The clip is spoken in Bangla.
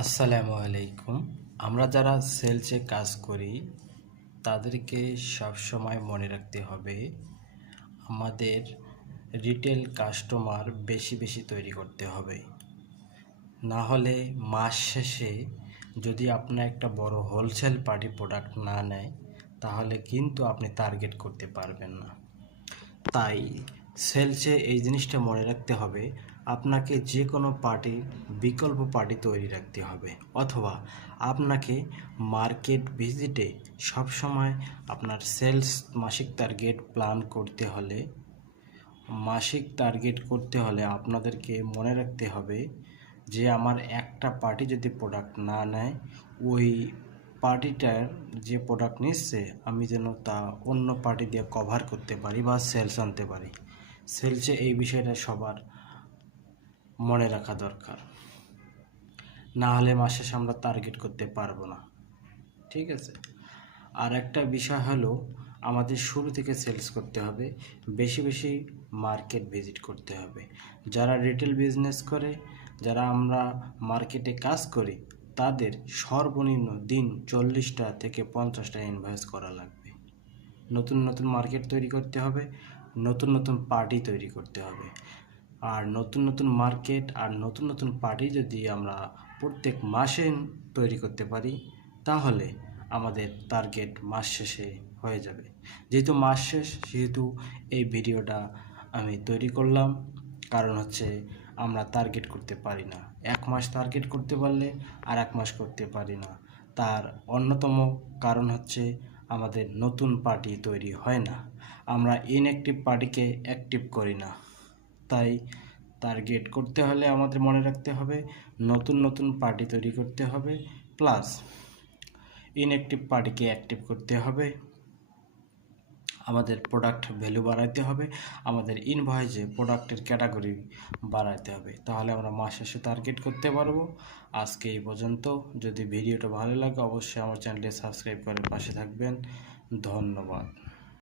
আসসালামু আলাইকুম। আমরা যারা সেলসে কাজ করি তাদেরকে সবসময় মনে রাখতে হবে আমাদের রিটেল কাস্টমার বেশি বেশি তৈরি করতে হবে। না হলে মাস শেষে যদি আপনার একটা বড় হোলসেল পার্টি প্রোডাক্ট না নেয় তাহলে কিন্তু আপনি টার্গেট করতে পারবেন না। তাই সেলসে এই জিনিসটা মনে রাখতে হবে আপনাকে যে কোনো পার্টির বিকল্প পার্টি তৈরি রাখতে হবে, অথবা আপনাকে মার্কেট ভিজিটে সবসময় আপনার সেলস মাসিক টার্গেট করতে হলে আপনাদেরকে মনে রাখতে হবে যে আমার একটা পার্টি যদি প্রোডাক্ট না নেয়, ওই পার্টিটার যে প্রোডাক্ট নিচ্ছে আমি যেন তা অন্য পার্টি দিয়ে কভার করতে পারি বা সেলস আনতে পারি। সেলসে এই বিষয়টা সবার মনে রাখা দরকার, না হলে মাস শেষে আমরা টার্গেট করতে পারবো না। ঠিক আছে। আর একটা বিষয় হলো আমাদের শুরু থেকে সেলস করতে হবে, বেশি বেশি মার্কেট ভিজিট করতে হবে। যারা রিটেল বিজনেস করে, যারা আমরা মার্কেটে কাজ করি, তাদের সর্বনিম্ন দিন 40টা থেকে 50টা ইনভয়েস করা লাগবে। নতুন নতুন মার্কেট তৈরি করতে হবে, নতুন নতুন পার্টি তৈরি করতে হবে। আর নতুন নতুন মার্কেট আর নতুন নতুন পার্টি যদি আমরা প্রত্যেক মাসে তৈরি করতে পারি তাহলে আমাদের টার্গেট মাস শেষে হয়ে যাবে। যেহেতু মাস শেষ, সেহেতু এই ভিডিওটা আমি তৈরি করলাম। কারণ হচ্ছে আমরা টার্গেট করতে পারি না, এক মাস টার্গেট করতে পারলে আর এক মাস করতে পারি না। তার অন্যতম কারণ হচ্ছে আমাদের নতুন পার্টি তৈরি হয় না, আমরা ইনঅ্যাক্টিভ পার্টিকে অ্যাক্টিভ করি না। তাই টার্গেট করতে হলে আমাদের মনে রাখতে হবে নতুন নতুন পার্টি তৈরি করতে হবে, প্লাস ইনঅ্যাক্টিভ পার্টিকে অ্যাক্টিভ করতে হবে, আমাদের প্রোডাক্ট ভ্যালু বাড়াইতে হবে, আমাদের ইনভয়েসে প্রোডাক্টের ক্যাটাগরি বাড়াইতে হবে। তাহলে আমরা মাস শেষে টার্গেট করতে পারবো। আজকে এই পর্যন্ত। যদি ভিডিওটা ভালো লাগে অবশ্যই আমার চ্যানেলটি সাবস্ক্রাইব করে পাশে থাকবেন। ধন্যবাদ।